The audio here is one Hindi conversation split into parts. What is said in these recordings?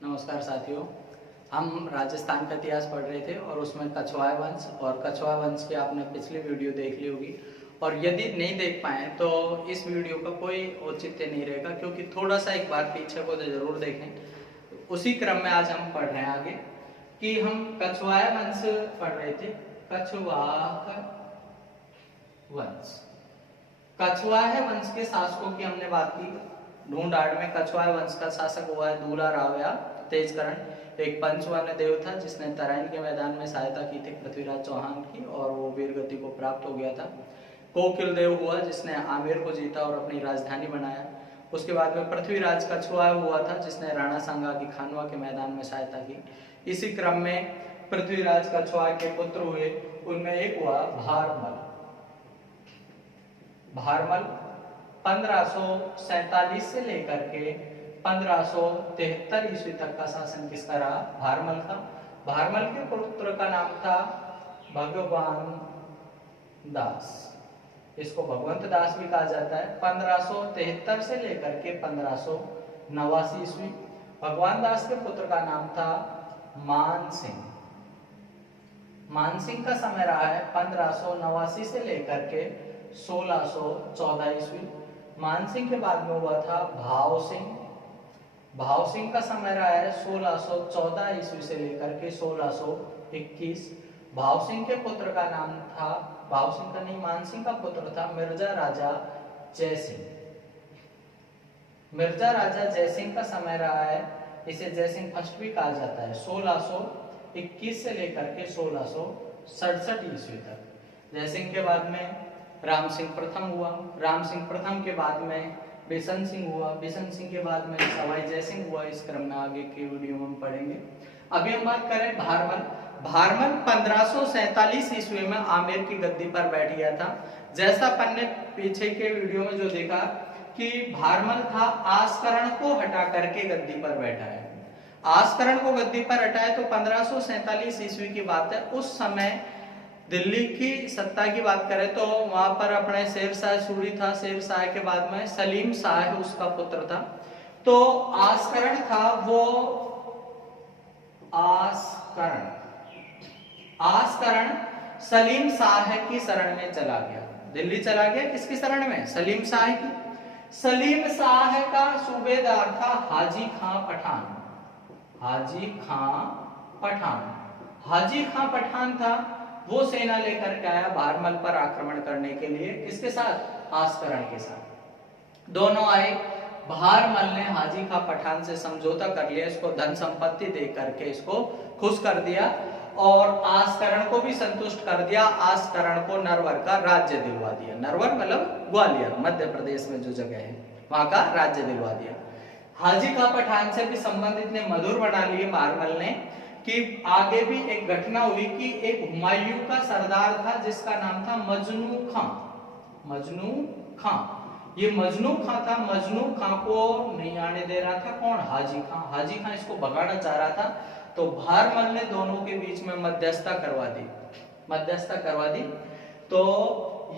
नमस्कार साथियों। हम राजस्थान का इतिहास पढ़ रहे थे और उसमें कछवाहा वंश और कछवाहा वंश की आपने पिछली वीडियो देख ली होगी। और यदि नहीं देख पाए तो इस वीडियो का कोई औचित्य नहीं रहेगा, क्योंकि थोड़ा सा एक बार पीछे को तो जरूर देखें। उसी क्रम में आज हम पढ़ रहे हैं आगे कि हम कछवाहा वंश पढ़ रहे थे। कछवाहा वंश, कछवाहा वंश के शासकों की हमने बात की। ढूंढाड़ में कछवाहा वंश का शासक हुआ है दूला राव या तेजकरण। एक पंचवर्ण देव था जिसने तराइन के मैदान में सहायता की थी पृथ्वीराज चौहान की, और वो वीर गति को प्राप्त हो गया था। कोकिल देव हुआ जिसने आमेर को जीता और अपनी राजधानी बनाया। उसके बाद में पृथ्वीराज कछवाहा हुआ था जिसने राणा सांगा की खानवा के मैदान में सहायता की। इसी क्रम में पृथ्वीराज कछवाहा के पुत्र हुए, उनमें एक हुआ भारमल। भारमल 1547 से लेकर के 1573 ईस्वी तक का शासन किसका रहा? भारमल का। भारमल के पुत्र का नाम था भगवान दास। इसको भगवंत दास भी कहा जाता है। 1573 से लेकर के 1589 ईस्वी भगवान दास के पुत्र का नाम था मान सिंह। मान सिंह का समय रहा है 1589 से लेकर के 1614 ईस्वी। मान सिंह के बाद में हुआ था भाव सिंह। भाव सिंह का समय रहा है 1614 ईस्वी से लेकर के 1621। भाव सिंह के पुत्र का नाम था, भाव सिंह का नहीं, मान सिंह का पुत्र था मिर्जा राजा जयसिंह। मिर्जा राजा जयसिंह का समय रहा है, इसे जयसिंह फर्स्ट भी कहा जाता है, 1621 से लेकर के 1667 ईस्वी तक। जयसिंह के बाद में राम सिंह प्रथम हुआ। राम सिंह प्रथम के बाद में बिशन सिंह हुआ। बिशन सिंह के बाद में सवाई जयसिंह हुआ। इस क्रम में आगे की वीडियो में हम पढ़ेंगे। अभी हम बात करें भारमल। भारमल 1547 ईस्वी में आमेर की गद्दी पर बैठ गया था। जैसा अपन ने पीछे के वीडियो में जो देखा कि भारमल था आस्करण को हटा करके गद्दी पर बैठा है। आस्करण को गद्दी पर हटाए तो 1547 ईस्वी की बात है। उस समय दिल्ली की सत्ता की बात करें तो वहां पर अपने शेर शाह सूरी था। शेर शाह के बाद में सलीम शाह उसका पुत्र था। तो आस्करण था वो आस्करण सलीम शाह की शरण में चला गया। दिल्ली चला गया किसकी शरण में? सलीम शाह की। सलीम शाह का सूबेदार था हाजी खां पठान। हाजी खां पठान, हाजी खां पठान था। वो सेना लेकर के आया भारमल पर आक्रमण करने के लिए। किसके साथ? आस्करण के साथ। दोनों आए। भारमल ने हाजी खां पठान से समझौता कर लिया, इसको धन संपत्ति दे करके इसको खुश कर दिया और आस्करण को भी संतुष्ट कर दिया। आस्करण को नरवर का राज्य दिलवा दिया। नरवर मतलब ग्वालियर, मध्य प्रदेश में जो जगह है, वहां का राज्य दिलवा दिया। हाजी खां पठान से भी संबंध इतने मधुर बना लिए भारमल ने कि आगे भी एक घटना हुई कि एक हुमायूं का सरदार था जिसका नाम था मजनू खां। मजनू खां, ये मजनू खां था। मजनू खां को नहीं आने दे रहा था कौन? हाजी खां। हाजी खां इसको भगाना चाह रहा था, तो भारमल ने दोनों के बीच में मध्यस्थता करवा दी। मध्यस्थता करवा दी तो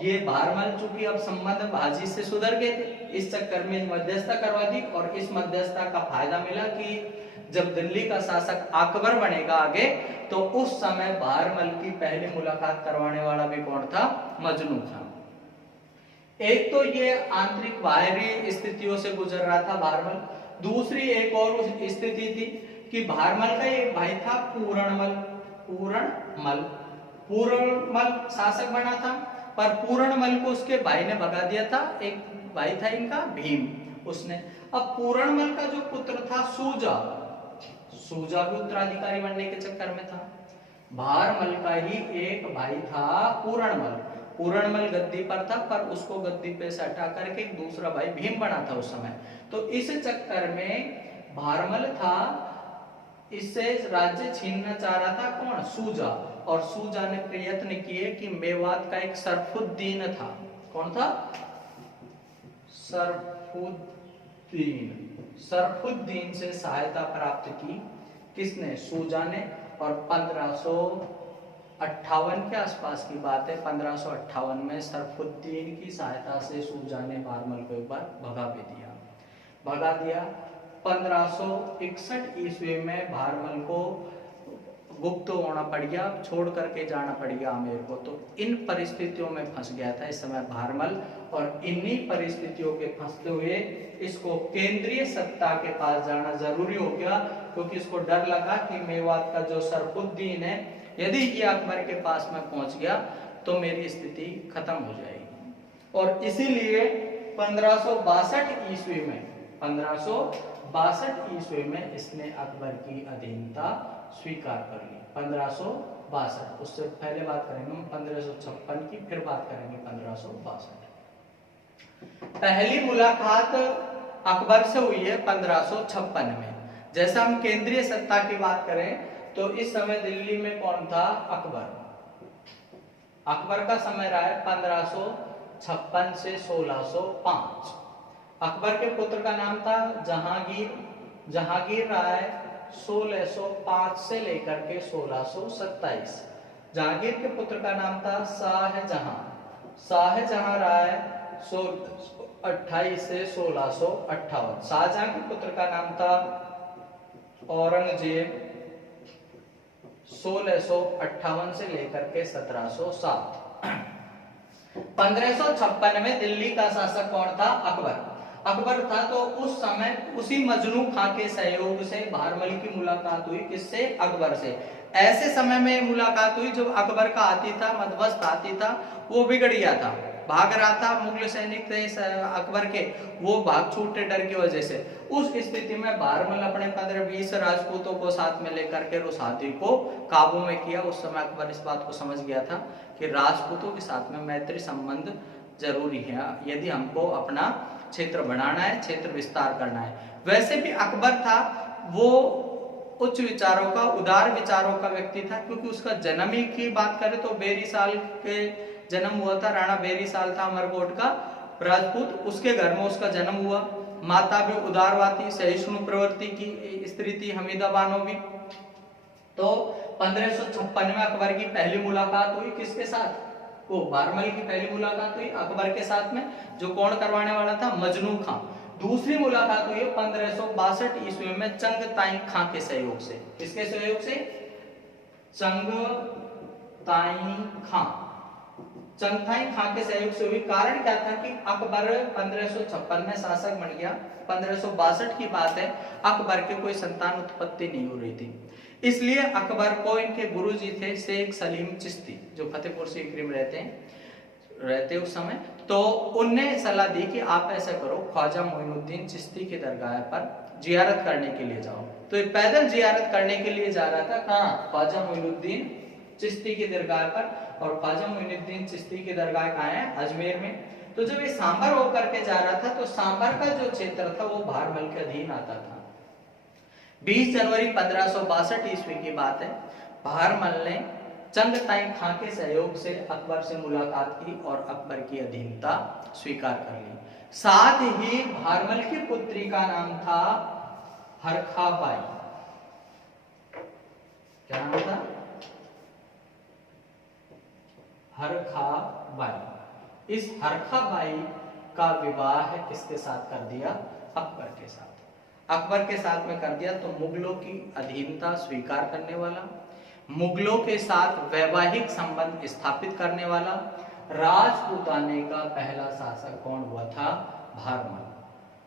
ये भारमल चूंकि अब संबंध हाजी से सुधर गए थे, इस चक्कर में मध्यस्थता करवा दी। और इस मध्यस्थता का फायदा मिला कि जब दिल्ली का शासक अकबर बनेगा आगे, तो उस समय भारमल की पहली मुलाकात करवाने वाला भी कौन था? मजनू खां। एक तो ये आंतरिक बाहरी स्थितियों से गुजर रहा था भारमल। दूसरी एक और स्थिति थी कि भारमल का एक भाई था पूरणमल। पूरणमल पूरणमल शासक बना था, पर पूरणमल को उसके भाई ने भगा दिया था। एक भाई था इनका भीम, उसने। अब पूरणमल का जो पुत्र था सूजा, सूजा भी उत्तराधिकारी बनने के चक्कर में था। भारमल का ही एक भाई था पूरणमल। पूरणमल गद्दी पर था, पर उसको गद्दी पे से हटा करके एक दूसरा भाई भीम बना था उस समय। तो इस चक्कर में भारमल था, इससे राज्य छीनना चाह रहा था कौन? सूजा। और सूजा ने प्रयत्न किए कि मेवात का एक सरफुद्दीन था। कौन था? सरफुद्दीन से सहायता प्राप्त की। किसने? सूजा ने। और 1558 के आसपास की बात है, 1558 में सरफुद्दीन की सहायता से सूजा ने भारमल को एक बार भगा भी दिया। भगा दिया 1561 ईस्वी में भारमल को गुप्त होना पड़ गया, छोड़ करके जाना पड़ गया आमेर को। तो इन परिस्थितियों में फंस गया था इस समय भारमल, और इन्हीं परिस्थितियों के फंसते हुए इसको केंद्रीय सत्ता के पास जाना जरूरी हो गया, क्योंकि इसको डर लगा कि मेवात का जो सरफुद्दीन है, यदि ये अकबर के पास में पहुंच गया तो मेरी स्थिति खत्म हो जाएगी। और इसीलिए 1562 ईस्वी में इसने अकबर की अधीनता स्वीकार कर ली। 1562, उससे पहले बात करेंगे हम 1556 की, फिर बात करेंगे 1562। पहली मुलाकात अकबर से हुई है 1556 में। जैसा हम केंद्रीय सत्ता की बात करें तो इस समय दिल्ली में कौन था? अकबर। अकबर का समय रहा है 1556 से 1605। अकबर के पुत्र का नाम था जहांगीर। जहांगीर रहा है 1605 से लेकर के 1627। जहांगीर के पुत्र का नाम था शाहजहां। शाहजहां रहा है 1628 से 1658। शाहजहां के पुत्र का नाम था औरंगजेब, 1658 से लेकर के 1707। 1556 में दिल्ली का शासक कौन था? अकबर। अकबर था। तो उस समय उसी मजनू खां के सहयोग से भारमल की मुलाकात हुई। किससे? अकबर से। ऐसे समय में मुलाकात हुई जब अकबर का हाथी था, मदमस्त हाथी था, वो बिगड़ गया था, भाग रहा था। मुगल सैनिक थे अकबर के, वो भाग छूटे डर की वजह से। उस स्थिति में भारमल अपने 15-20 राजपूतों को साथ में लेकर के उस हाथी को काबू में किया। उस समय अकबर इस बात को समझ गया था कि राजपूतों के साथ में मैत्री संबंध जरूरी है यदि हमको अपना क्षेत्र बढ़ाना है, क्षेत्र विस्तार करना है। वैसे भी अकबर था वो उच्च विचारों का, उदार विचारों का व्यक्ति था, क्योंकि उसका जन्म ही की बात करें तो बेरी साल के जन्म हुआ था। राणा बेरी साल था अमरकोट का राजपूत, उसके घर में उसका जन्म हुआ। माता भी उदारवादी सहिष्णु प्रवृत्ति की स्त्री थी, हमीदा बानो भी। तो 1556 में अकबर की पहली मुलाकात हुई किसके साथ? वो भारमल की पहली मुलाकात हुई अकबर के साथ में, जो कौन करवाने वाला था? मजनू खां। दूसरी मुलाकात हुई 1562 ईस्वी में चंगताई खां के सहयोग से। किसके सहयोग से? चंगताई खां। चंगताई खां के सहयोग से हुई। कारण क्या था कि अकबर 1556 में शासक बन गया। 1562 की बात है, अकबर के कोई संतान उत्पत्ति नहीं हो रही थी। इसलिए अकबर को इनके गुरुजी थे शेख सलीम चिश्ती, जो फतेहपुर सीकरी में रहते उस समय। तो उनने सलाह दी कि आप ऐसा करो, ख्वाजा मोइनुद्दीन चिश्ती की दरगाह पर जियारत करने के लिए जाओ। तो ये पैदल जियारत करने के लिए जा रहा था। कहाँ? ख्वाजा मोइनुद्दीन चिश्ती की दरगाह पर। और ख्वाजा मोइनुद्दीन चिश्ती की दरगाह कहाँ है? अजमेर में। तो जब ये सांभर होकर के जा रहा था तो सांभर का जो क्षेत्र था वो भारमल के अधीन आता था। 20 जनवरी 1562 ईस्वी की बात है। भारमल ने चंगताई खां के सहयोग से अकबर से मुलाकात की और अकबर की अधीनता स्वीकार कर ली। साथ ही भारमल की पुत्री का नाम था हरखाबाई। क्या नाम था? हरखाबाई। इस हरखाबाई का विवाह किसके साथ कर दिया? अकबर के साथ। अकबर के साथ में कर दिया तो मुगलों की अधीनता स्वीकार करने वाला, मुगलों के साथ वैवाहिक संबंध स्थापित करने वाला राजपूताने का पहला शासक कौन हुआ था? भारमल।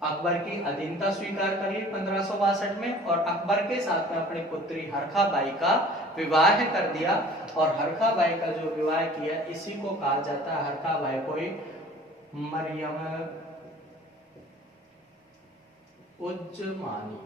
अकबर की अधीनता स्वीकार कर ली 1562 में, और अकबर के साथ में अपनी पुत्री हरखाबाई का विवाह कर दिया। और हरखाबाई का जो विवाह किया इसी को कहा जाता है, हरखाबाई को मरियम उज्जमानी।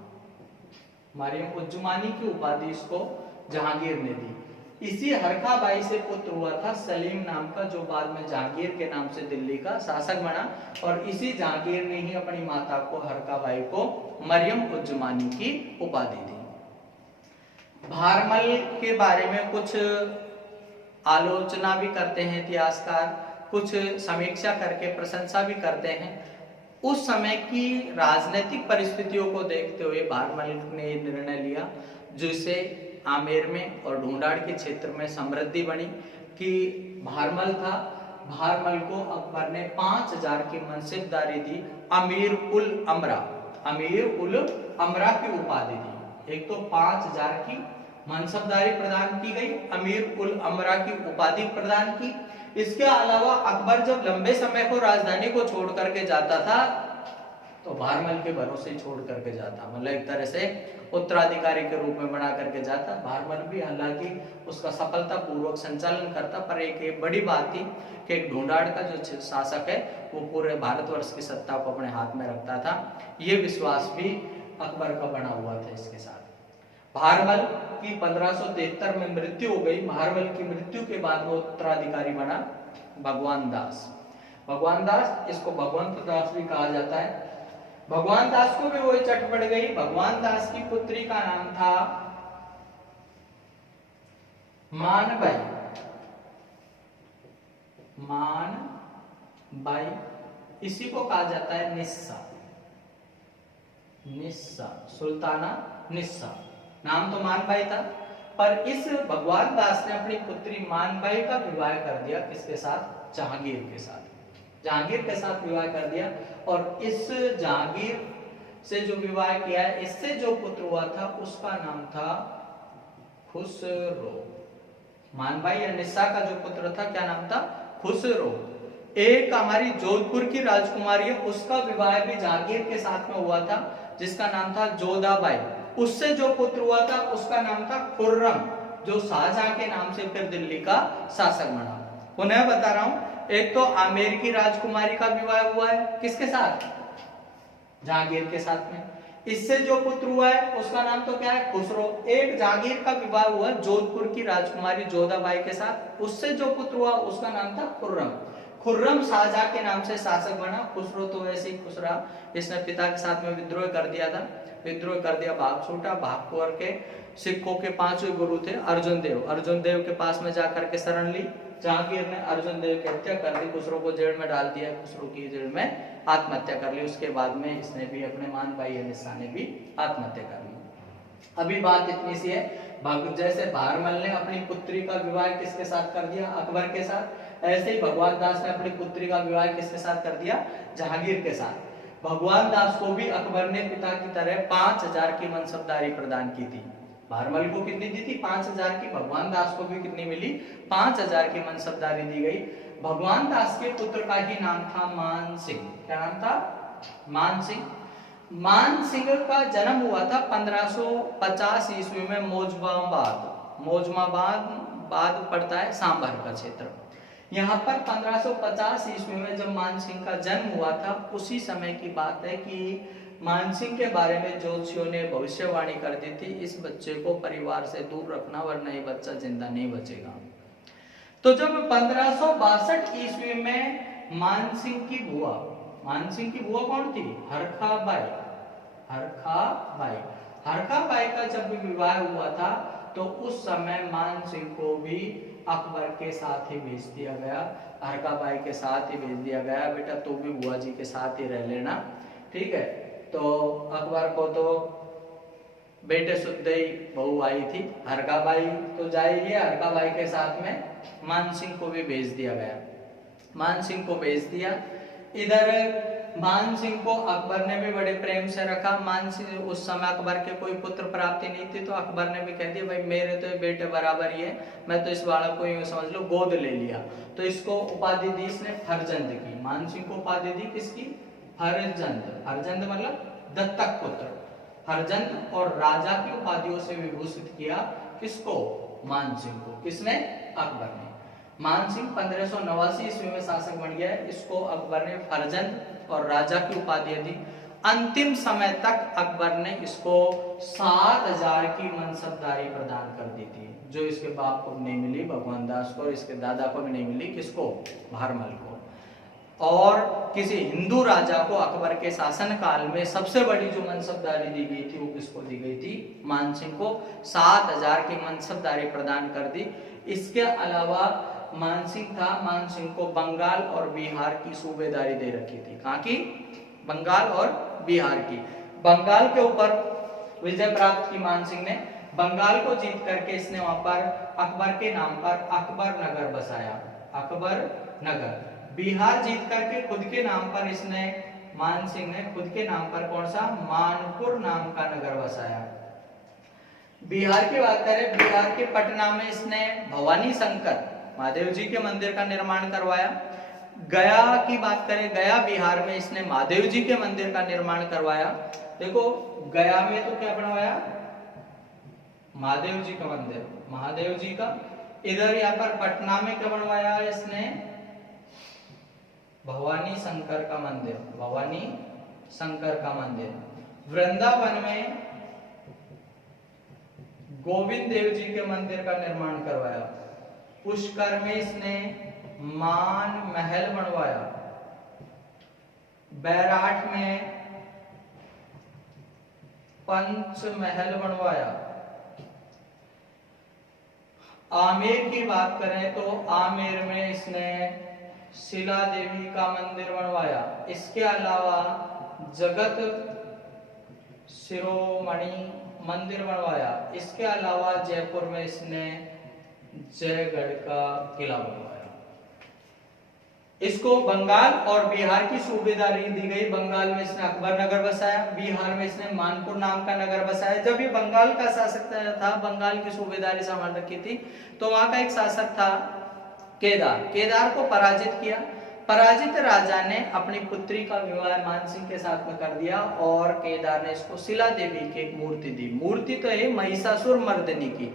मरियम उज्जमानी की उपाधि इसको जहांगीर ने दी। इसी हरखाबाई से पुत्र हुआ था सलीम नाम का, जो बाद में जहांगीर के नाम से दिल्ली का शासक बना। और इसी जहांगीर ने ही अपनी माता को, हरखाबाई को, मरियम उज्जमानी की उपाधि दी। भारमल के बारे में कुछ आलोचना भी करते हैं इतिहासकार, कुछ समीक्षा करके प्रशंसा भी करते हैं। उस समय की राजनीतिक परिस्थितियों को देखते हुए भारमल ने निर्णय लिया, जिससे आमेर में और ढूंढाड़ के क्षेत्र में समृद्धि बनी, कि भारमल था। भारमल को अकबर ने 5000 की मनसिबदारी दी अमीर उल अमरा। अमीर उल अमरा की उपाधि दी। एक तो 5,000 की मनसबदारी प्रदान की गई, अमीर उल अमरा की उपाधि प्रदान की। इसके अलावा अकबर जब लंबे समय को राजधानी को छोड़ करके जाता था तो भारमल के भरोसे छोड़ करके जाता, मतलब एक तरह से उत्तराधिकारी के रूप में बना करके जाता। भारमल भी हालांकि उसका सफलता पूर्वक संचालन करता, पर एक बड़ी बात थी कि एक ढूंढाड़ का जो शासक है वो पूरे भारतवर्ष की सत्ता को अपने हाथ में रखता था। ये विश्वास भी अकबर का बना हुआ था इसके साथ। भारमल की 1573 में मृत्यु हो गई। भारमल की मृत्यु के बाद वो उत्तराधिकारी बना भगवान दास। भगवान दास, इसको भगवंत दास भी कहा जाता है। भगवान दास को भी वही चट पड़ गई। भगवान दास की पुत्री का नाम था मानबाई। मानबाई, इसी को कहा जाता है निस्सा। निस्सा, सुल्ताना निस्सा। नाम तो मानबाई था, पर इस भगवान दास ने अपनी पुत्री मानबाई का विवाह कर दिया। किसके साथ? जहांगीर के साथ। जहांगीर के साथ विवाह कर दिया, और इस जहांगीर से जो विवाह किया है, इससे जो पुत्र हुआ था उसका नाम था खुसरो। मानबाई या निस्सा का जो पुत्र था, क्या नाम था? खुसरो। एक हमारी जोधपुर की राजकुमारी है, उसका विवाह भी जहांगीर के साथ में हुआ था, जिसका नाम था जोधाबाई। उससे जो पुत्र हुआ था उसका नाम था खुर्रम, जो शाहजहां के नाम से फिर दिल्ली का शासक बना। पुनः बता रहा हूं, एक तो आमेर की राजकुमारी का विवाह हुआ है, किसके साथ? जहांगीर के साथ में। इससे जो पुत्र हुआ है उसका नाम तो क्या है? खुसरो। एक जहांगीर का विवाह हुआ जोधपुर की राजकुमारी जोधाबाई के साथ, उससे जो पुत्र हुआ उसका नाम था खुर्रम। खुर्रम शाहजहां के नाम से शासक बना। खुसरो तो वैसे ही खुश रहा, इसने पिता के साथ में विद्रोह कर दिया था। विद्रोह कर दिया, भाग छूटा। भाग करके सिखों के 5वें गुरु थे अर्जुन देव, अर्जुन देव के पास में जाकर के शरण ली। जहांगीर ने अर्जुन देव की हत्या कर दी, खुसरो को जेल में डाल दिया, खुसरो की जेल में आत्महत्या कर ली। उसके बाद में इसने भी, अपने मानबाई निस्सा ने भी आत्महत्या कर ली। अभी बात इतनी सी है, जैसे भारमल ने अपनी पुत्री का विवाह किसके साथ कर दिया? अकबर के साथ। ऐसे ही भगवान दास ने अपनी पुत्री का विवाह किसके साथ कर दिया? जहांगीर के साथ। भगवान दास को भी अकबर ने पिता की तरह 5,000 की मनसबदारी प्रदान की थी। भारमल को कितनी दी थी? 5,000 की। भगवान दास को भी कितनी मिली? 5,000 की मनसबदारी दी गई। भगवान दास के पुत्र का ही नाम था मान सिंह। क्या नाम था? मान सिंह। मान सिंह का जन्म हुआ था 1550 ईस्वी में मौजमाबाद। मौजमाबाद पड़ता है सांभर का क्षेत्र। यहाँ पर 1550 ईस्वी में जब मान सिंह का जन्म हुआ था, उसी समय की बात है कि मान सिंह के बारे में ज्योतिषियों ने भविष्यवाणी कर दी थी, इस बच्चे को परिवार से दूर रखना वरना ये बच्चा जिंदा नहीं बचेगा। तो जब 1562 ईस्वी में मान सिंह की बुआ कौन थी? हरखाबाई। हरखाबाई का जब विवाह हुआ था तो उस समय मान सिंह को भी अकबर के साथ ही भेज दिया गया। हरखाबाई के साथ ही भेज दिया गया, बेटा तू भी बुआ जी के साथ ही रह लेना, ठीक है। तो अकबर को तो बेटे सुद्दई बहू आई थी, हरखाबाई तो जाएगी, हरखाबाई के साथ में मान सिंह को भी भेज दिया गया। मान सिंह को भेज दिया। इधर मान सिंह को अकबर ने भी बड़े प्रेम से रखा। मान सिंह, उस समय अकबर के कोई पुत्र प्राप्ति नहीं थी, तो अकबर ने भी कह दिया भाई मेरे तो ये बेटे बराबर ही है, मैं तो इस बालक को यूं समझ लो गोद ले लिया। तो इसको उपाधि दी इसने फरजंद की। मान सिंह को उपाधि दी किसकी? फरजंद। फरजंद मतलब दत्तक पुत्र। फरजंद और राजा की उपाधियों से विभूषित किया किसको? मान सिंह को। किसने? अकबर ने। मान सिंह 1589 ईस्वी में शासक बन गया है। इसको अकबर ने फरजंद और राजा की उपाधियां दी। अंतिम समय तक अकबर ने इसको 7,000 की मनसबदारी प्रदान कर दी थी, जो इसके बाप को नहीं मिली भगवान दास को, और इसके दादा को भी नहीं मिली। किसको? भारमल को। और किसी हिंदू राजा को अकबर के शासन काल में सबसे बड़ी जो मनसबदारी दी गई थी वो किसको दी गई थी? मान सिंह को 7,000 की मनसबदारी प्रदान कर दी। इसके अलावा मान सिंह को बंगाल और बिहार की सूबेदारी दे रखी थी। कहाँ की? बंगाल और बिहार की। बंगाल के ऊपर विजय प्राप्त की मान सिंह ने। बंगाल को जीत करके इसने वहां पर अकबर के नाम पर अकबर नगर बसाया, अकबर नगर। बिहार जीत करके खुद के नाम पर इसने मान सिंह ने खुद के नाम पर कौन सा मानपुर नाम का नगर बसाया। बिहार की बात करें, बिहार के पटना में इसने भवानी शंकर महादेव जी के मंदिर का निर्माण करवाया। गया की बात करें, गया बिहार में इसने महादेव जी के मंदिर का निर्माण करवाया। देखो गया में तो क्या बनवाया, महादेव जी का मंदिर, महादेव जी का। इधर यहाँ पर पटना में क्या बनवाया इसने, भवानी शंकर का मंदिर, भवानी शंकर का मंदिर। वृंदावन में गोविंद देव जी के मंदिर का निर्माण करवाया। पुष्कर में इसने मान महल बनवाया। बैराठ में पंच महल बनवाया। आमेर की बात करें तो आमेर में इसने शिला देवी का मंदिर बनवाया। इसके अलावा जगत शिरोमणि मंदिर बनवाया। इसके अलावा जयपुर में इसने जयगढ़ का किला बनवाया। इसको बंगाल और बिहार की सूबेदारी दी गई। बंगाल में इसने अकबर नगर बसाया, बिहार में इसने मानपुर नाम का नगर बसाया। जब ये बंगाल का शासक था, बंगाल की सूबेदारी संभाल रखी थी, तो वहां का एक शासक था केदार। केदार को पराजित किया। पराजित राजा ने अपनी पुत्री का विवाह मानसिंह के साथ में कर दिया और केदार ने इसको शिला देवी की एक मूर्ति दी। मूर्ति तो है महिषासुर मर्दिनी की,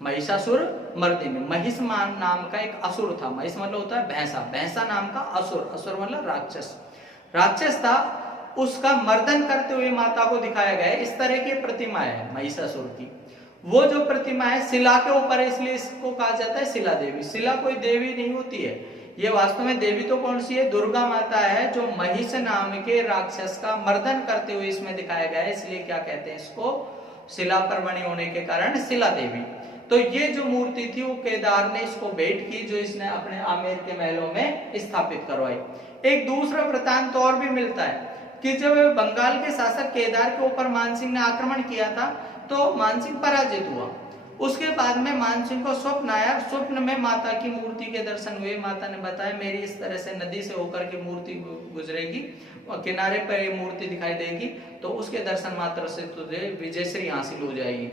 महिषासुर मर्दिनी। महिषमान नाम का एक असुर था। महिष मतलब होता है भैंसा, भैंसा नाम का असुर, असुर मतलब राक्षस, राक्षस था। उसका मर्दन करते हुए माता को दिखाया गया है। इस तरह की प्रतिमा है महिषासुर की। वो जो प्रतिमा है शिला के ऊपर है, इसलिए इसको कहा जाता है शिला देवी। शिला कोई देवी नहीं होती है, ये वास्तव में देवी तो कौन सी है, दुर्गा माता है, जो महिष नाम के राक्षस का मर्दन करते हुए इसमें दिखाया गया है। इसलिए क्या कहते हैं इसको, शिला पर बनी होने के कारण शिला देवी। तो ये जो मूर्ति थी वो केदार ने इसको भेंट की, जो इसने अपने आमेर के महलों में स्थापित करवाई। एक दूसरा वृतांत और भी मिलता है कि जब बंगाल के शासक केदार के ऊपर मानसिंह ने आक्रमण किया था तो मानसिंह पराजित हुआ। उसके बाद में मानसिंह को स्वप्न आया। स्वप्न में माता की मूर्ति के दर्शन हुए। माता ने बताया मेरी इस तरह से नदी से होकर के मूर्ति गुजरेगी और किनारे पर ये मूर्ति दिखाई देगी, तो उसके दर्शन मात्र से तुझे विजयश्री हासिल हो जाएगी।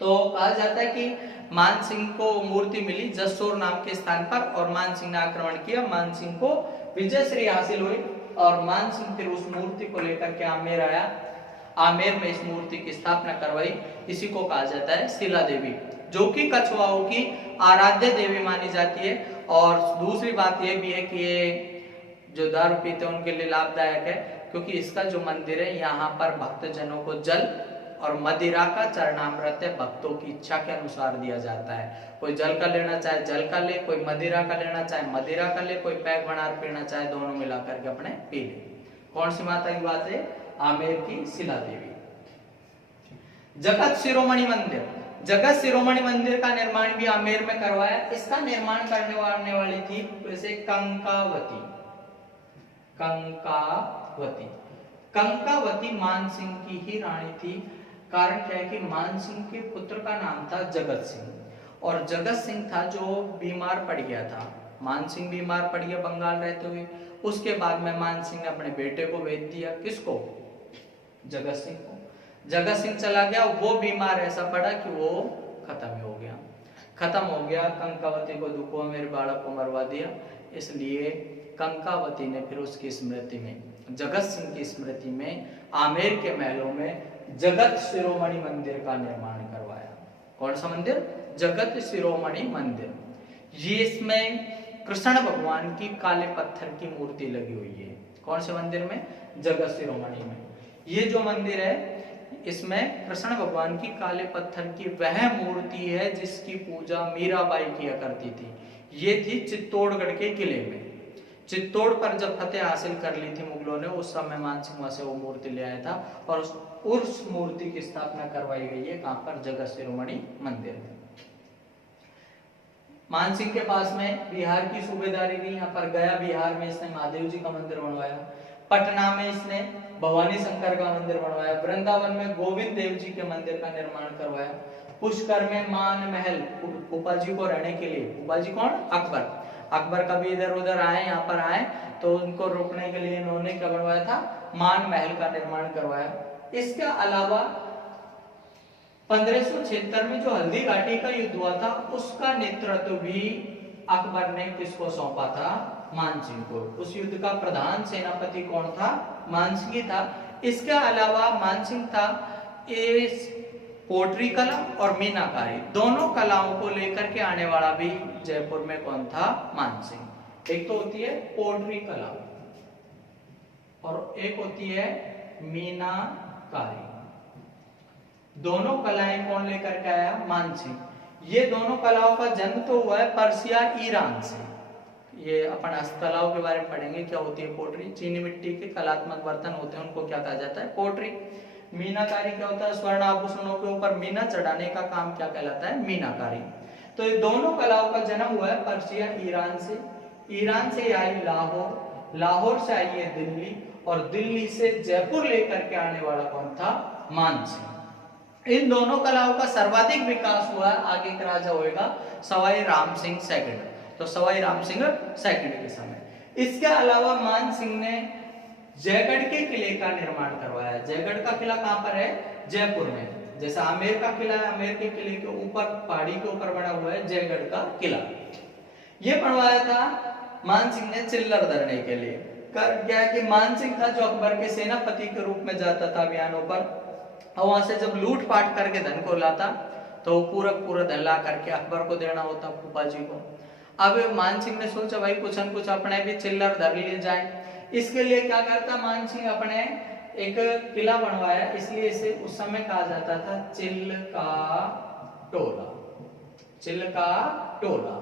तो कहा जाता है कि मानसिंह को मूर्ति मिली जसोर नाम के स्थान पर और मानसिंह ने आक्रमण किया। मानसिंह को विजयश्री हासिल हुई और मानसिंह फिर उस मूर्ति को लेकर के आमेर आया। आमेर में इस मूर्ति की स्थापना करवाई। इसी को कहा जाता है शिला देवी, जो कि कछुआओं की आराध्य देवी मानी जाती है। और दूसरी बात यह भी है कि ये जो दारू पीते हैं उनके लिए लाभदायक है, क्योंकि इसका जो मंदिर है यहाँ पर भक्तजनों को जल और मदिरा का चरणामृत भक्तों की इच्छा के अनुसार दिया जाता है। कोई जल का लेना चाहे जल का ले, कोई मदिरा का लेना चाहे मदिरा का ले, कोई पैक बना पीना चाहे दोनों मिलाकर के अपने पी ले। कौन सी माता की बात है, आमेर की शिला देवी। जगत शिरोमणि मंदिर, जगत शिरोमणि मंदिर का निर्माण भी आमेर में करवाया। इसका निर्माण करने वाली थी वैसे कंकावती। कंकावती, कंकावती मानसिंह की ही रानी थी। कारण क्या है कि मानसिंह के पुत्र का नाम था जगत सिंह और जगत सिंह था जो बीमार पड़ गया था। मानसिंह बीमार पड़ गया बंगाल रहते हुए। उसके बाद में मानसिंह ने अपने बेटे को भेज दिया, किसको, जगत सिंह को। जगत सिंह चला गया, वो बीमार ऐसा पड़ा कि वो खत्म हो गया, खत्म हो गया। कंकावती को दुख हुआ मेरे बालक को मरवा दिया, इसलिए कंकावती ने फिर उसकी स्मृति में, जगत सिंह की स्मृति में आमेर के महलों में जगत शिरोमणि मंदिर का निर्माण करवाया। कौन सा मंदिर, जगत शिरोमणि मंदिर। ये इसमें कृष्ण भगवान की काले पत्थर की मूर्ति लगी हुई है। कौन से मंदिर में, जगत शिरोमणि में। ये जो मंदिर है इसमें कृष्ण भगवान की काले पत्थर की वह मूर्ति है जिसकी पूजा मीराबाई किया करती थी। ये थी चित्तौड़गढ़ के किले में। चित्तौड़ पर जब फतेह हासिल कर ली थी मुगलों ने, उस समय मानसिंह वहां से वो मूर्ति ले आया था और उस मूर्ति की स्थापना करवाई गई है कहां पर, जगत शिरोमणि मंदिर में। मानसिंह के पास में बिहार की सूबेदारी थी। यहाँ पर गया बिहार में इसने महादेव जी का मंदिर बनवाया। पटना में इसने भवानी शंकर का मंदिर बनवाया। वृंदावन में गोविंद देव जी के मंदिर का निर्माण करवाया। पुष्कर में मान महल, फूफा जी को रहने के लिए, फूफा जी कौन, अकबर। अकबर कभी इधर उधर आए, यहाँ पर आए, तो उनको रोकने के लिए इन्होंने क्या बनवाया था, मान महल का निर्माण करवाया। इसके अलावा 1576 में जो हल्दी घाटी का युद्ध हुआ था, उसका नेतृत्व भी अकबर ने किसको सौंपा था, मानसिंह को। उस युद्ध का प्रधान सेनापति कौन था, मानसिंह था। इसके अलावा मानसिंह था इस पोट्री कला और मीनाकारी, दोनों कलाओं को लेकर के आने वाला भी जयपुर में कौन था, मानसिंह। एक तो होती है पोट्री कला और एक होती है मीनाकारी। दोनों कलाएं कौन लेकर के आया, मानसिंह। ये दोनों कलाओं का जन्म तो हुआ है पर्सिया, ईरान से। ये अपन हस्तकलाओं के बारे में पढ़ेंगे, क्या होती है पोट्री। चीनी मिट्टी के कलात्मक बर्तन होते हैं, उनको क्या कहा जाता है, पोट्री। मीनाकारी क्या होता है, स्वर्ण आभूषणों के ऊपर मीना चढ़ाने का काम क्या कहलाता है, मीनाकारी। तो ये दोनों कलाओं का जन्म हुआ है पर्सिया, ईरान से। ईरान से आई लाहौर, लाहौर से आई है दिल्ली, और दिल्ली से जयपुर लेकर के आने वाला कौन था, मानसिंह। इन दोनों कलाओं का सर्वाधिक विकास हुआ आगे का राजा होएगा सवाई राम सिंह सेकंड, तो सवाई राम सिंह सेकंड के समय। इसके अलावा मानसिंह ने जयगढ़ के किले का निर्माण करवाया। जयगढ़ का किला कहां पर है, जयपुर में। जैसा आमेर का किला है, आमेर के किले के ऊपर पहाड़ी के ऊपर बना हुआ है जयगढ़ का किला। यह बनवाया था मानसिंह ने चिल्लर धरने के लिए। कर क्या है कि मानसिंह था जो अकबर के सेनापति के रूप में जाता था अभियानों पर, और वहां से जब लूटपाट करके धन को लाता तो पूरा धन ला करके अकबर को देना होता, फूफा जी को। अब मानसिंह ने सोचा भाई कुछ न कुछ अपने भी चिल्लर धर लिए जाए। इसके लिए क्या करता मानसिंह, अपने एक किला बनवाया, इसलिए इसे उस समय कहा जाता था चिल्ल का टोला, चिल्ल का टोला।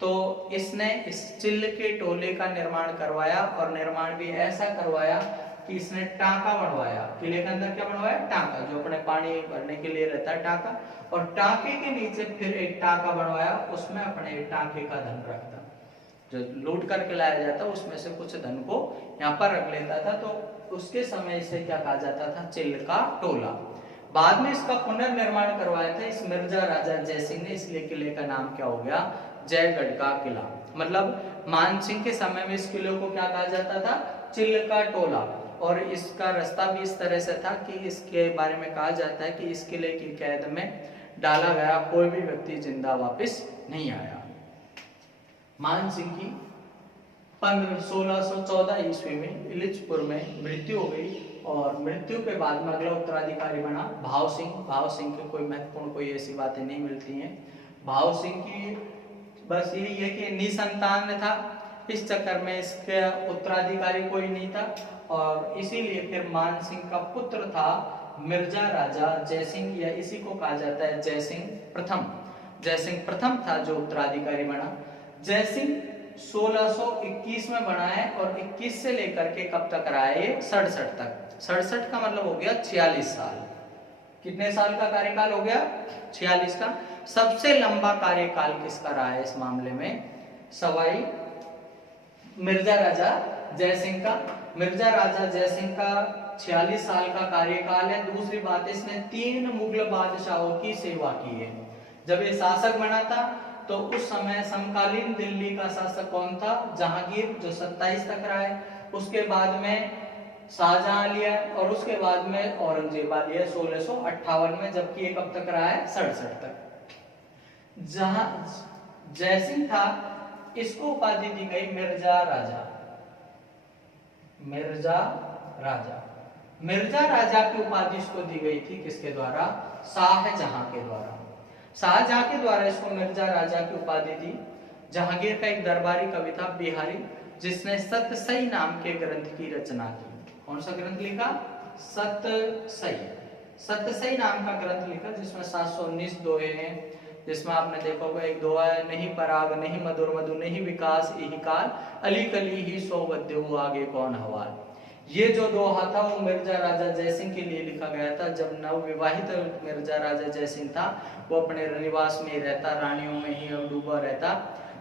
तो इसने इस चिल्ल के टोले का निर्माण करवाया, और निर्माण भी ऐसा करवाया कि इसने टांका बनवाया। किले के अंदर क्या बनवाया, टांका, जो अपने पानी भरने के लिए रहता है टांका, और टांके के नीचे फिर एक टांका बनवाया, उसमें अपने टांके का धन रखता, जो लूट करके लाया जाता उसमें से कुछ धन को यहाँ पर रख लेता था। तो उसके समय इसे क्या कहा जाता था, चिल्ल का टोला। बाद में इसका पुनर्निर्माण करवाया था इस मिर्जा राजा जयसिंह ने, इसलिए किले का नाम क्या हो गया, जयगढ़ का किला। मतलब मानसिंह के समय में इस किले को क्या कहा जाता था, चिल्ल का टोला। और इसका रास्ता भी इस तरह से था कि इसके बारे में कहा जाता है कि इस किले की कैद में डाला गया कोई भी व्यक्ति जिंदा वापस नहीं आया। मानसिंह की 1614 ईस्वी में इलिचपुर में मृत्यु हो गई, और मृत्यु के बाद में अगला उत्तराधिकारी बना भाव सिंह। भाव सिंह की कोई महत्वपूर्ण कोई ऐसी बातें नहीं मिलती हैं। भाव सिंह की बस यही है कि निसंतान था, इस चक्कर में इसके उत्तराधिकारी कोई नहीं था, और इसीलिए फिर मानसिंह का पुत्र था मिर्जा राजा जयसिंह, या इसी को कहा जाता है जयसिंह प्रथम। जयसिंह प्रथम था जो उत्तराधिकारी बना। जयसिंह 1621 में बना है, और 21 से लेकर के कब तक रहा है, ये 67 तक। 67 का मतलब हो गया 46 साल। कितने साल का कार्यकाल हो गया, 46 का। सबसे लंबा कार्यकाल किसका रहा है इस मामले में, सवाई मिर्जा राजा जयसिंह का। मिर्जा राजा जयसिंह का 46 साल का कार्यकाल है। दूसरी बात, इसने 3 मुगल बादशाहों की सेवा की है। जब ये शासक बना था तो उस समय समकालीन दिल्ली का शासक कौन था, जहांगीर, जो 27 तक रहा है। उसके बाद में शाहजहां लिया, और उसके बाद में औरंगजेब लिया 1658 में, जबकि ये कब तक रहा है, 67 तक। जहां जयसिंह था, इसको उपाधि दी गई मिर्जा राजा। मिर्जा राजा, मिर्जा राजा की उपाधि इसको दी गई थी किसके द्वारा, शाहजहां के द्वारा। शाहजहां के द्वारा इसको मिर्जा राजा की उपाधि दी। जहांगीर का एक दरबारी कवि था बिहारी, जिसने सतसई नाम के ग्रंथ की रचना की। कौन सा ग्रंथ लिखा, सतसई। सतसई नाम का ग्रंथ लिखा, जिसमें 719 दोहे हैं, जिसमें आपने देखा होगा एक दोहा है, नहीं पराग नहीं मधुर मधु नहीं विकास यही काल, अली कली ही सो बद्देहु आगे कौन हवाल। ये जो दोहा था वो मिर्जा राजा जयसिंह के लिए लिखा गया था। जब नवविवाहित मिर्जा राजा जयसिंह था, वो अपने निवास में ही रहता, रानियों में ही डूबा रहता।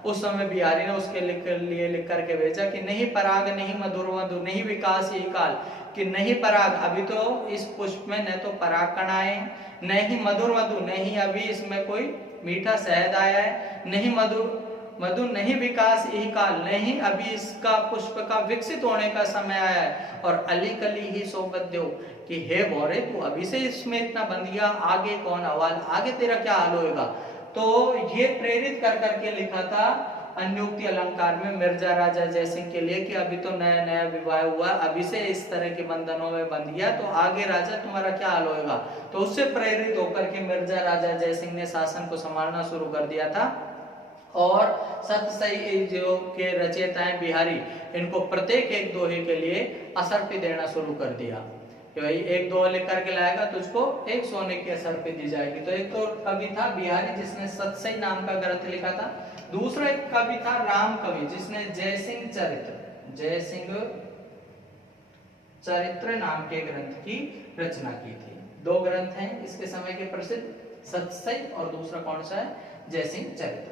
उस समय बिहारी ने उसके लिए लिख करके भेजा कि नहीं पराग नहीं मधुर मधु नहीं विकास यही काल, कि नहीं पराग, अभी तो इस पुष्प में न तो पराग कण आए, न ही मधुर मधु, नहीं अभी इसमें कोई मीठा शहद आया है, नहीं मधुर मधु नहीं विकास यही काल, नहीं अभी इसका पुष्प का विकसित होने का समय आया है। और अली कली ही सोबत दो, कि हे भौरे तू अभी से इसमें इतना बंध गया, आगे कौन अवाल, आगे तेरा क्या हाल होएगा। तो ये प्रेरित कर करके लिखा था अन्योक्ति अलंकार में मिर्जा राजा जयसिंह के लिए कि अभी तो नया नया विवाह हुआ, अभी से इस तरह के बंधनों में बंध गया तो आगे राजा तुम्हारा क्या हाल होएगा। तो उससे प्रेरित होकर के मिर्जा राजा जयसिंह ने शासन को संभालना शुरू कर दिया था। और सतसई जो के रचयिता हैं बिहारी, इनको प्रत्येक एक दोहे के लिए असरपी देना शुरू कर दिया कि भाई एक दोहा लिख करके लाएगा तुझको एक सोने की असरपी दी जाएगी। तो एक तो कवि था बिहारी जिसने सतसई नाम का ग्रंथ लिखा था, दूसरा एक कवि था राम कवि जिसने जयसिंह चरित्र नाम के ग्रंथ की रचना की थी। दो ग्रंथ हैं इसके समय के प्रसिद्ध, सतसई और दूसरा कौन सा है, जयसिंह चरित्र।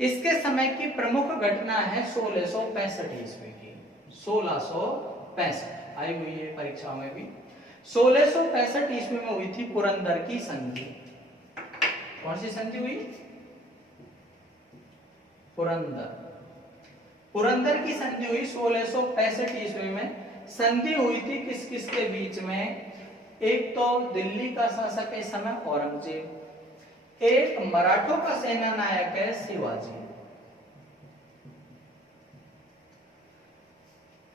इसके समय की प्रमुख घटना है 1665 ईस्वी की, 1665 आई हुई है परीक्षाओं में भी। 1665 ईस्वी में हुई थी पुरंदर की संधि। कौन सी संधि हुई, पुरंदर की संधि हुई 1665 ईस्वी में। संधि हुई थी किस किस के बीच में, एक तो दिल्ली का शासक है इस समय औरंगजेब, एक मराठों का सेना नायक है शिवाजी।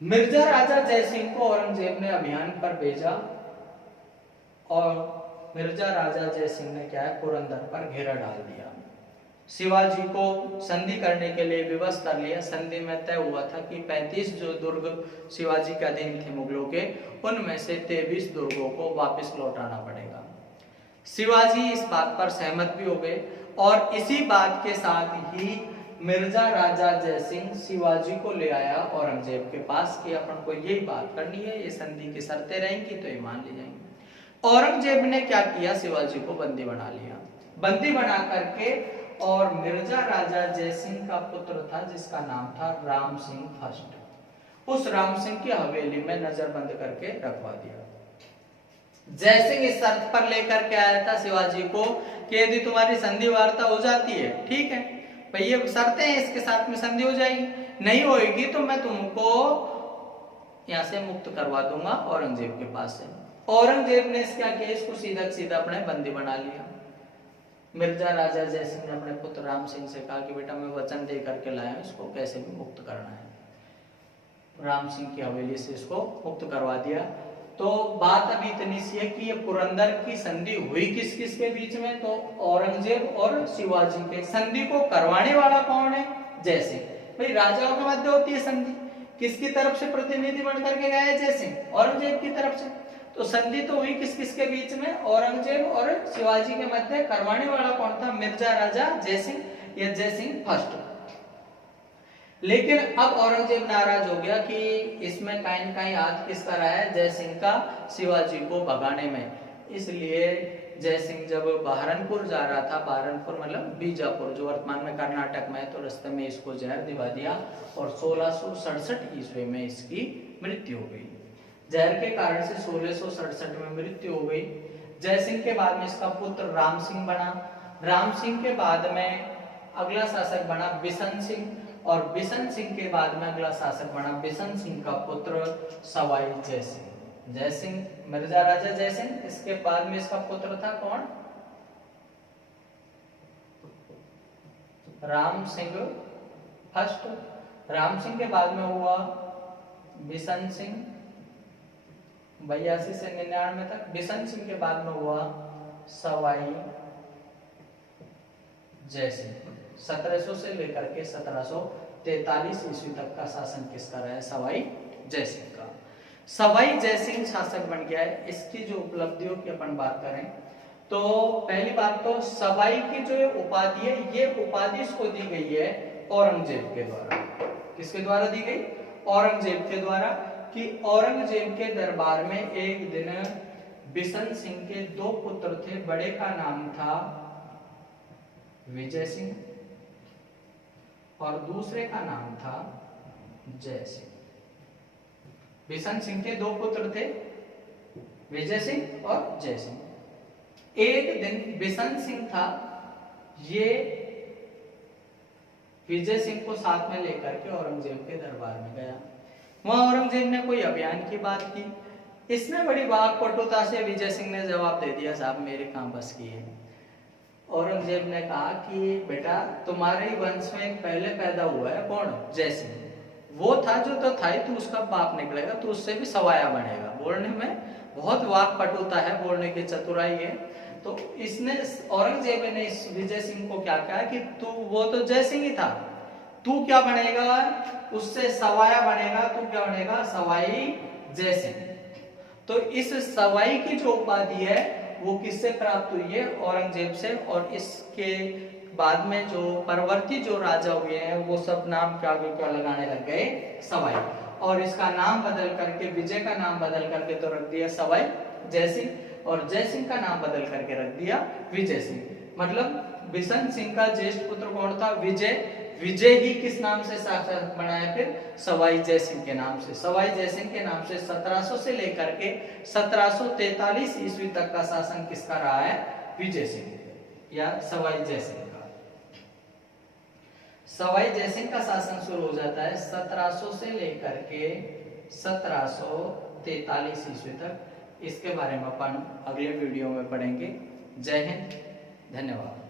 मिर्जा राजा जयसिंह को औरंगजेब ने अभियान पर भेजा और मिर्जा राजा जयसिंह ने क्या है, पुरंदर पर घेरा डाल दिया। शिवाजी को संधि करने के लिए विवश कर लिया। संधि में तय हुआ था कि 35 जो दुर्ग शिवाजी के अधीन थे मुगलों के, उनमें से 23 दुर्गों को वापस लौटाना पड़ेगा। शिवाजी इस बात पर सहमत भी हो गए और इसी बात के साथ ही मिर्जा राजा जयसिंह शिवाजी को ले आया औरंगजेब के पास कि अपन को यही बात करनी है, ये संधि की शर्तें रहेंगी तो ये मान ली जाएंगी। औरंगजेब ने क्या किया, शिवाजी को बंदी बना लिया। बंदी बना करके और मिर्जा राजा जयसिंह का पुत्र था जिसका नाम था राम सिंह फर्स्ट, उस राम सिंह की हवेली में नजरबंद करके रखवा दिया। जयसिंह इस शर्त पर लेकर के आया था शिवाजी को कि यदि तुम्हारी संधि वार्ता हो जाती है, ठीक है भाई ये शर्तें हैं, इसके साथ में संधि हो जाएगी, नहीं होगी तो मैं तुमको यहां से मुक्त करवा दूंगा औरंगजेब के पास से। औरंगजेब ने क्या किया, इसको सीधा सीधा अपने बंदी बना लिया। मिर्जा राजा जयसिंह ने अपने पुत्र राम सिंह से कहा कि बेटा मैं वचन दे करके लाया हूं, इसको कैसे भी मुक्त करना है। राम सिंह की हवेली से इसको मुक्त करवा दिया। तो बात अभी इतनी सी है कि ये पुरंदर की संधि हुई किस किस के बीच में, तो औरंगजेब और शिवाजी के। संधि को करवाने वाला कौन है, जयसिंह। भाई राजाओं के मध्य होती है संधि, किसकी तरफ से प्रतिनिधि बन करके गया है, जयसिंह, औरंगजेब की तरफ से। तो संधि तो हुई किस किस के बीच में, औरंगजेब और शिवाजी के मध्य। करवाने वाला कौन था, मिर्जा राजा जयसिंह या जयसिंह फर्स्ट। लेकिन अब औरंगजेब नाराज हो गया कि इसमें कहीं न कहीं हाथ किसका रहा है, जयसिंह का, शिवाजी को भगाने में। इसलिए जयसिंह जब बहरनपुर जा रहा था, बहरनपुर मतलब बीजापुर जो वर्तमान में कर्नाटक में है, तो रास्ते में इसको जहर दिवा दिया और 1667 ईस्वी में इसकी मृत्यु हो गई। जहर के कारण से 1667 में मृत्यु हो गई। जयसिंह के बाद में इसका पुत्र राम सिंह बना। राम सिंह के बाद में अगला शासक बना बिशन सिंह, और बिशन सिंह के बाद में अगला शासक बना बिशन सिंह का पुत्र सवाई जयसिंह। जयसिंह मिर्जा राजा जयसिंह, इसके बाद में इसका पुत्र था कौन, राम सिंह फर्स्ट। राम सिंह के बाद में हुआ बिशन सिंह 82 से 99 तक। बिशन सिंह के बाद में हुआ सवाई जयसिंह। 1700 से लेकर के 1743 ईस्वी तक का शासन किसका रहा है, सवाई जयसिंह का। सवाई जयसिंह शासक बन गया है। इसकी जो उपलब्धियों की अपन बात करें तो पहली बात तो सवाई की जो उपाधि है, ये उपाधि इसको दी गई है औरंगजेब के द्वारा। किसके द्वारा दी गई, औरंगजेब के द्वारा। कि औरंगजेब के दरबार में एक दिन बिशन सिंह के दो पुत्र थे। बड़े का नाम था विजय सिंह और दूसरे का नाम था जय सिंह। बिशन सिंह के दो पुत्र थे, विजय सिंह और जय सिंह। एक दिन बिशन सिंह था, ये विजय सिंह को साथ में लेकर के औरंगजेब के दरबार में गया। वहां औरंगजेब ने कोई अभियान की बात की। इसमें बड़ी वाकपटुता से विजय सिंह ने जवाब दे दिया, साहब मेरे कहाँ बस की है। औरंगजेब ने कहा कि बेटा तुम्हारे ही वंश में एक पहले पैदा हुआ है, कौन? जय सिंह। वो था जो तो था ही, तू उसका बाप निकलेगा, तू उससे भी सवाया बनेगा। बोलने में बहुत वाकपटुता है, बोलने की चतुराई है। तो इसने औरंगजेब ने इस विजय सिंह को क्या कहा कि तू, वो तो जय सिंह ही था, तू क्या बनेगा? उससे सवाया बनेगा। तू क्या बनेगा? सवाई जय सिंह। तो इस सवाई की जो उपाधि है वो किससे प्राप्त हुई है? औरंगजेब से। और इसके बाद में जो परवर्ती जो राजा हुए हैं वो सब नाम क्या लगाने लग गए? सवाई। और इसका नाम बदल करके, विजय का नाम बदल करके तो रख दिया सवाई जय सिंह, और जय सिंह का नाम बदल करके रख दिया विजय सिंह। मतलब बिशन सिंह का ज्येष्ठ पुत्र कौन था? विजय। विजय ही किस नाम से शासक बनाया? फिर सवाई जय सिंह के नाम से। सवाई जय सिंह के नाम से 1700 से लेकर के 1743 ईस्वी तक का शासन किसका रहा है? विजय सिंह या सवाई जय सिंह का। सवाई जय सिंह का शासन शुरू हो जाता है 1700 से लेकर के 1743 ईस्वी तक। इसके बारे में अपन अगले वीडियो में पढ़ेंगे। जय हिंद, धन्यवाद।